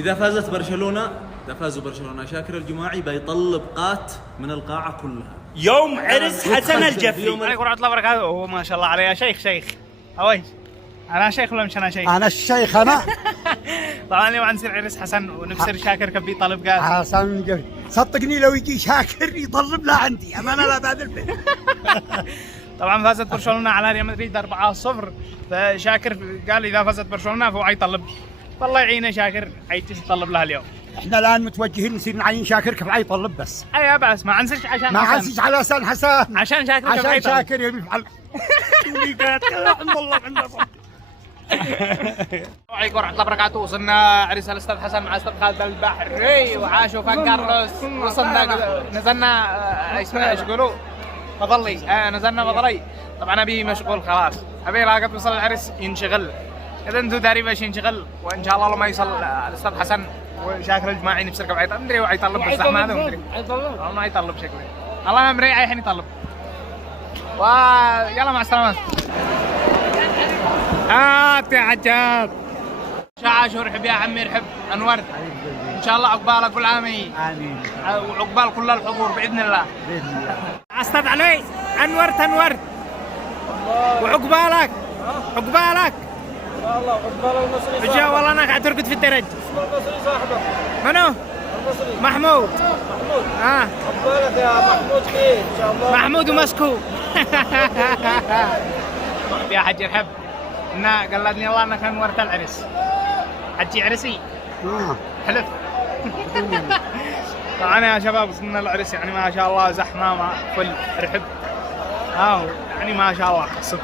إذا فازوا برشلونة شاكر الجماعي بيطلب قات من القاعة كلها يوم عرس حسن الجفري. عليكم ورحمة الله وبركاته. هو ما شاء الله عليه يا شيخ أويش. أنا شيخ ولا مش أنا شيخ؟ أنا الشيخ أنا. طبعا اليوم عنصير عرس حسن ونبصر شاكر كان بيطلب قات. حسن الجفري صدقني لو يجي شاكر يطلب لا عندي أمانة لا بعد البيت. طبعا فازت برشلونة على ريال مدريد 4-0 فشاكر قال إذا فازت برشلونة فهو حيطلب. والله يعينه شاكر حيطلب لها اليوم. احنا الان متوجهين نصير نعين شاكر كيف حيطلب بس. ايوه بس ما عنسش عشان ما عنسش على لسان حسن. عشان شاكر عشان شاكر يبي يفعل. الحمد لله عندنا. وعليكم ورحمة الله وبركاته. وصلنا عرس الأستاذ حسن مع أستاذ خالد البحري وعاشوا فان كارلوس. وصلنا نزلنا اسمه ايش يقولوا؟ مظلي. نزلنا مظلي. طبعا أبي مشغول خلاص. أبي لا قبل يوصل العرس ينشغل. إذا أنتم دارين ايش ينشغل وإن شاء الله لما يوصل الأستاذ حسن وشاكر الجماعي نفسه كيف حيطلب. مدري هو حيطلب بالزحمة هذا مدري. ما يطلب شكله. الله مريح الحين يطلب. ويلا مع السلامة. يا عجاب. شو رحب يا عمي رحب أنور. إن شاء الله عقبالك كل عامي. آمين. وعقبال كل الحضور بإذن الله. بإذن الله. أستاذ علي أنور وعقبالك. عقبالك. والله عقبال المصري. والله أنا قاعد ترقد في الدرج. المصري صاحبك. منو؟ المصري. محمود. عقبالك يا محمود خير إن شاء الله. محمود ومسكو. يا حجي رحب. قلدني الله انك انورت العرس. حجي عرسي. حلف. طبعا يا شباب وصلنا العرس يعني ما شاء الله زحمه ما فل رحب. يعني ما شاء الله قصد.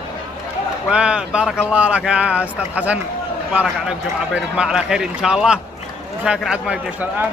وبارك الله لك يا استاذ حسن. بارك عليك جمعه بينكم على خير ان شاء الله. وشاكر عاد ما يجيش الان.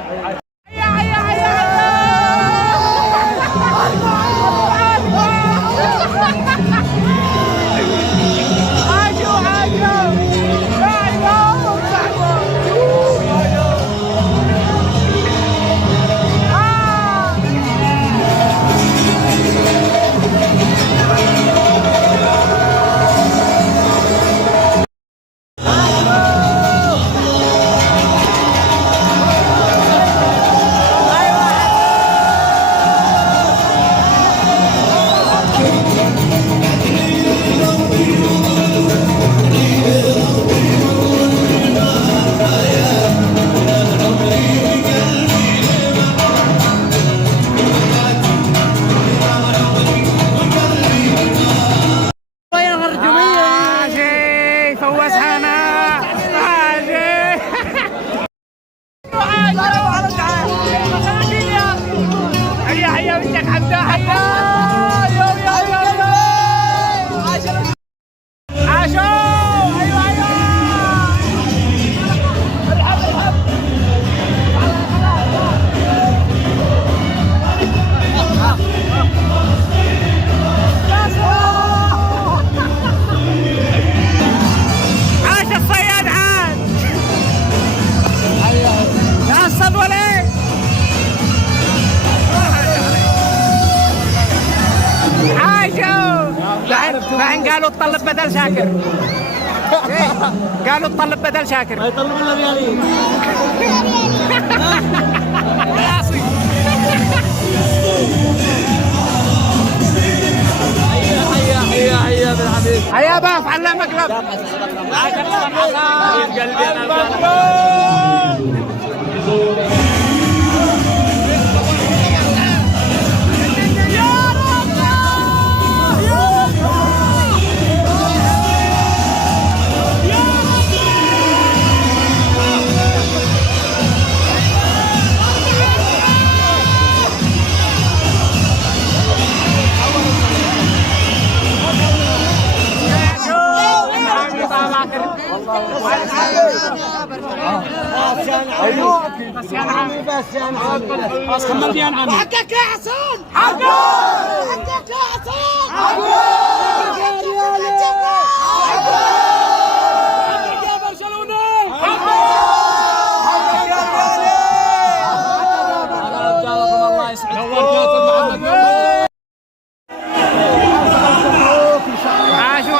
بعدين قالوا تطلب بدل شاكر. قالوا تطلب بدل شاكر. ما يطلب الا ريالين. حيا بالحبيب. حيا باف على مقلب. قلبي بس كمل ديان عني. حقك يا حسون. حقك يا حسون. يا برشلونة. الله يسعدك. عاشوا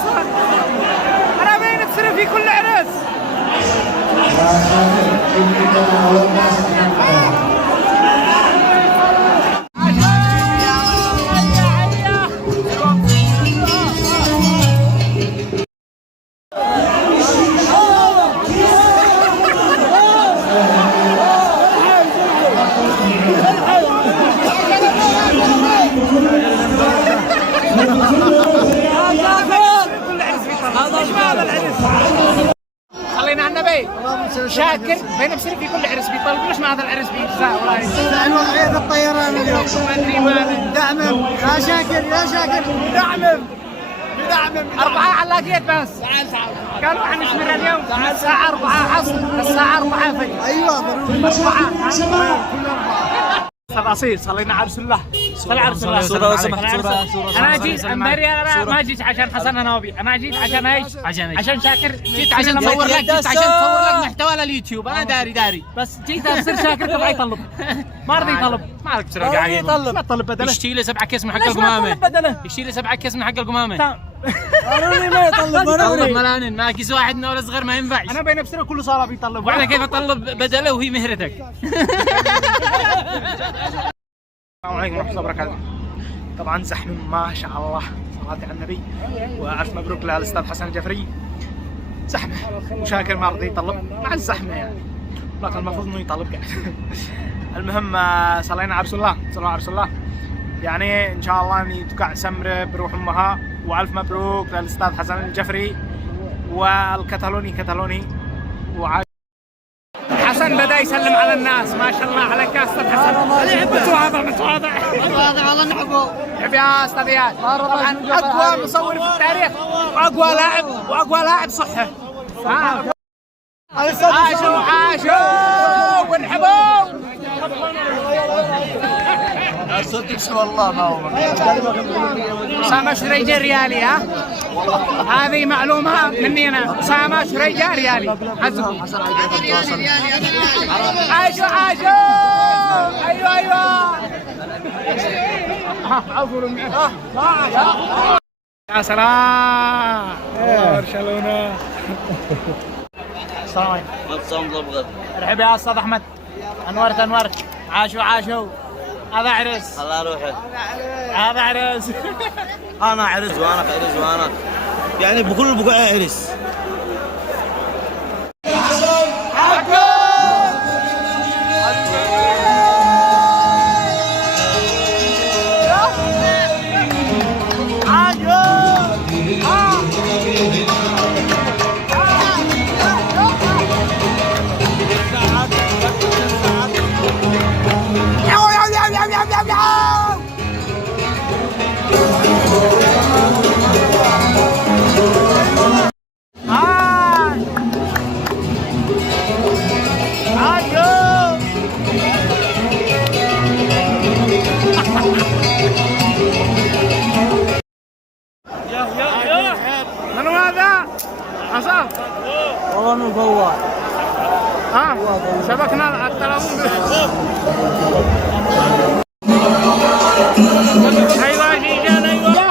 اصلا. انا بين تصير في كل عرس. صلينا على النبي. شاكر بين بصير في كل عرس بيطلب. ليش ما هذا العرس بيجزاه والله؟ الوضعية الطيران اليوم ما ادري ماذا. دعمم يا شاكر يا شاكر دعمم دعمم 4 علاقيات بس. قالوا حنشمر اليوم من الساعة 4 عصر للساعة 4 فجر. ايوه ضروري 4. استاذ اصيل صلينا على رسول الله. صل على رسول الله. صورة لو سمحت، صورة. انا جيت امبارح. انا ما جيت عشان حسن نوبي. انا جيت عشان ايش؟ عشان شاكر. جيت عشان اصور لك. جيت عشان اصور لك محتوى لليوتيوب. انا داري بس جيت اصير شاكر تبغى يطلب. ما رضي يطلب. ما لك بسرعه قاعد يطلب. ما تطلب بدله. يشتي لي 7 كيس من حق القمامه. يشتي لي 7 كيس من حق القمامه. ضروري ما يطلب ضروري. ملانين ما كيس واحد من ولا صغير ما ينفعش. انا بين بسرعه كل صاله بيطلب. وانا كيف اطلب بدله وهي مهرتك؟ السلام عليكم ورحمة الله وبركاته. طبعا زحمة ما شاء الله، صلاة على النبي وألف مبروك للأستاذ حسن الجفري. زحمة وشاكر ما رضي يطلب مع الزحمة يعني، لكن المفروض إنه يطلب قاعد. المهم صلينا على رسول الله، صلوا على رسول الله. يعني إن شاء الله إني تقع سمرة بروح أمها، وألف مبروك للأستاذ حسن الجفري والكتالوني حسن بدأ يسلم على الناس. ما شاء الله عليك يا استاذ حسن. متواضع والله نحبه. نحب يا استاذ اياد. طبعا اقوى مصور في التاريخ واقوى لاعب صحه. عاشوا ونحبوا. صدق والله ما هو أسامة شريجة ريالي. ها هذه معلومة مني أنا. أسامة شريجة ريالي. عاشوا أيوه يا سلام. برشلونة. السلام عليكم. ارحب يا استاذ احمد. انورت. عاشوا. هذا عرس. الله روحه. هذا عرس. انا عرس وانا يعني بكل بقعة عرس. منو هذا؟ حسن والله من فوار. شبكنا التلفون. ايوه شيشان ايوه.